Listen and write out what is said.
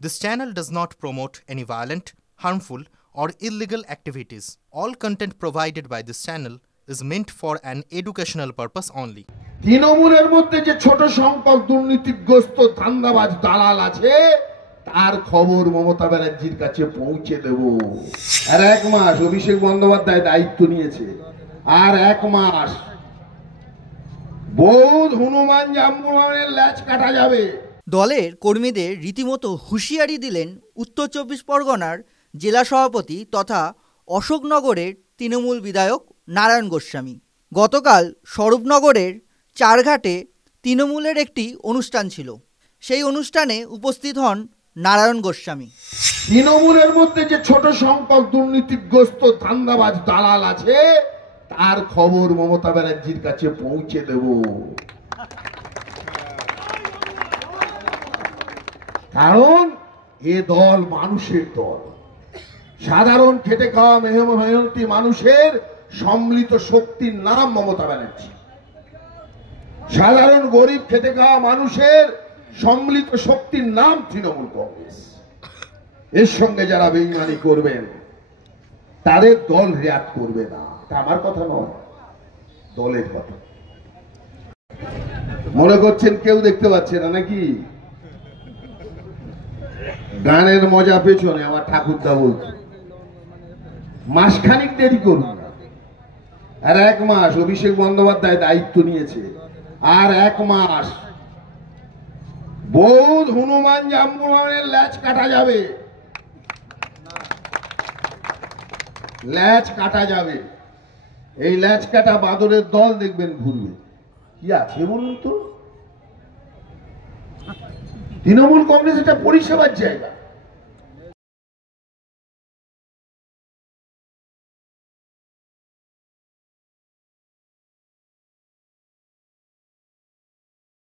This channel does not promote any violent, harmful, or illegal activities. All content provided by this channel is meant for an educational purpose only. তৃণমূলের মধ্যে যে ছোট সংখ্যক দুর্নীতিগ্রস্ত ধান্দাবাজ দালাল আছে তার খবর মমতা ব্যানার্জির কাছে পৌঁছে দেব। আর এক মাস অভিষেক বন্দ্যোপাধ্যায় দায়িত্ব নিয়েছে, আর এক মাস বৌদ্ধ হনুমান জাম্বুরানের ল্যাচ কাটা যাবে। দলের কর্মীদের রীতিমতো হুঁশিয়ারি দিলেন উত্তর চব্বিশ পরগনার জেলা সভাপতি তথা অশোকনগরের তৃণমূল বিধায়ক নারায়ণ গোস্বামী। গতকাল স্বরূপনগরের চারঘাটে তৃণমূলের একটি অনুষ্ঠান ছিল। সেই অনুষ্ঠানে উপস্থিত হন নারায়ণ গোস্বামী। তৃণমূলের মধ্যে যে ছোট সংখ্যক দুর্নীতিগ্রস্ত ধান্দাবাজ দালাল আছে তার খবর মমতা ব্যানার্জির কাছে পৌঁছে দেব। কারণ এ দল মানুষের দল, সাধারণ খেটে খাওয়া মেহনতি মানুষের সম্মিলিত শক্তির নাম মমতা ব্যানার্জি। সাধারণ গরিব খেটে খাওয়া মানুষের সম্মিলিত শক্তির নাম তৃণমূল কংগ্রেস। এর সঙ্গে যারা বেইমানি করবেন তাদের দল রেয়াত করবে না। তা আমার কথা নয়, দলের কথা। মনে করছেন কেউ দেখতে পাচ্ছে না নাকি? গানের মজা পেছনে আমার ঠাকুরদা বলতো মাসখানিক দেরি করুন না। আর এক মাস অভিষেক বন্দ্যোপাধ্যায় দায়িত্ব নিয়েছে, আর এক মাস বৌদ্ধ হনুমান জাম্বুরানের ল্যাচ কাটা যাবে। ল্যাচ কাটা যাবে। এই ল্যাচ কাটা বাদরের দল দেখবেন ঘুরবে। কি আছে বলুন তো? তৃণমূল কংগ্রেস এটা পরিষেবার জায়গা।